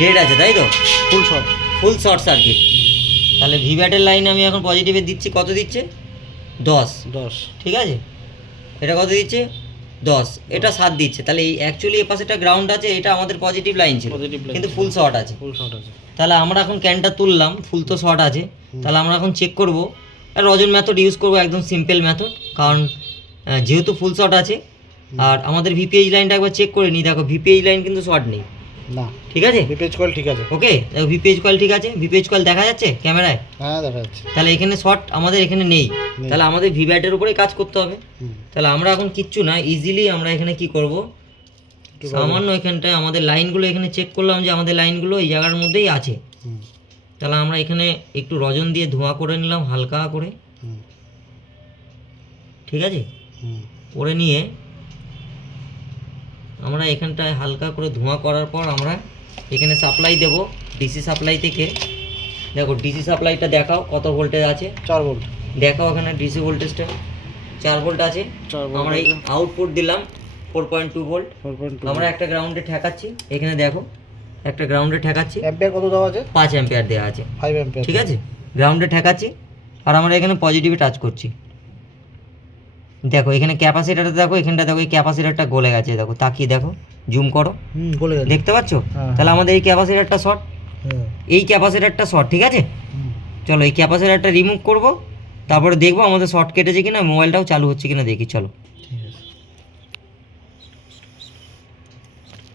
Dead আছে তাই তো, ফুল শট। ফুল শর্ট সার্কিট। তাহলে ভিভ্যাটের লাইন আমি এখন পজিটিভে দিচ্ছি, কত দিচ্ছে 10, 10। ঠিক আছে। এটা কত দিচ্ছে 10, এটা 7 দিচ্ছে। তাহলে এই অ্যাকচুয়ালি এ পাশে একটা গ্রাউন্ড আছে, এটা আমাদের পজিটিভ লাইন ছিল, কিন্তু ফুল শর্ট আছে। ফুল শট আছে। তাহলে আমরা এখন ক্যানটা তুললাম, ফুল তো শর্ট আছে। তাহলে আমরা এখন চেক করব, রজন মেথড ইউজ করব, একদম সিম্পল মেথড। কারণ যেহেতু ফুল শর্ট আছে, আর আমাদের ভিপিএইচ লাইনটা একবার চেক করে নিই। দেখো ভিপিএইচ লাইন কিন্তু শর্ট নেই, না ঠিক আছে। ভিপিএইচ কয়েল ঠিক আছে। ওকে, দেখো ভিপিএইচ কয়েল ঠিক আছে, ভিপিএইচ কয়েল দেখা যাচ্ছে ক্যামেরায়। হ্যাঁ দেখা যাচ্ছে। তাহলে এখানে শর্ট আমাদের এখানে নেই, তাহলে আমাদের ভিভ্যাটের উপরেই কাজ করতে হবে। তাহলে আমরা এখন কিচ্ছু না, ইজিলি আমরা এখানে কি করব, সামান্য এখানটায় আমাদের লাইনগুলো এখানে চেক করলাম যে আমাদের লাইনগুলো এই জায়গার মধ্যেই আছে। তাহলে আমরা এখানে একটু রজন দিয়ে ধোঁয়া করে নিলাম হালকা করে, ঠিক আছে। করে নিয়ে আমরা এখানটায় হালকা করে ধোঁয়া করার পর আমরা এখানে সাপ্লাই দেব, ডিসি সাপ্লাই থেকে। দেখো ডিসি সাপ্লাইটা দেখাও কত ভোল্টেজ আছে। 4 ভোল্ট দেখাও এখানে ডিসি ভোল্টেজটা 4 ভোল্ট আছে। আমরা এই আউটপুট দিলাম 4.2 ভোল্ট। 4.2। আমরা একটা গ্রাউন্ডে ঠেকাচ্ছি, এখানে দেখো একটা গ্রাউন্ডে ঠেকাচ্ছি, অ্যাম্পিয়ার কত দেওয়া আছে? 5 অ্যাম্পিয়ার দেওয়া আছে, 5 অ্যাম্পিয়ার, ঠিক আছে। গ্রাউন্ডে ঠেকাচ্ছি আর আমরা এখানে পজিটিভে টাচ করছি। দেখো এখানে ক্যাপাসিটারটা দেখো, এখানটা দেখো এই ক্যাপাসিটারটা গলে গেছে, দেখো তাকিয়ে দেখো, জুম করো, বলে গেল, দেখতে পাচ্ছ। হ্যাঁ। তাহলে আমাদের এই ক্যাপাসিটারটা শর্ট, এই ক্যাপাসিটারটা শর্ট, ঠিক আছে। চলো এই ক্যাপাসিটারটা রিমুভ করব, তারপরে দেখবো আমাদের শর্ট কেটেছে কিনা, মোবাইলটাও চালু হচ্ছে কিনা দেখি, চলো।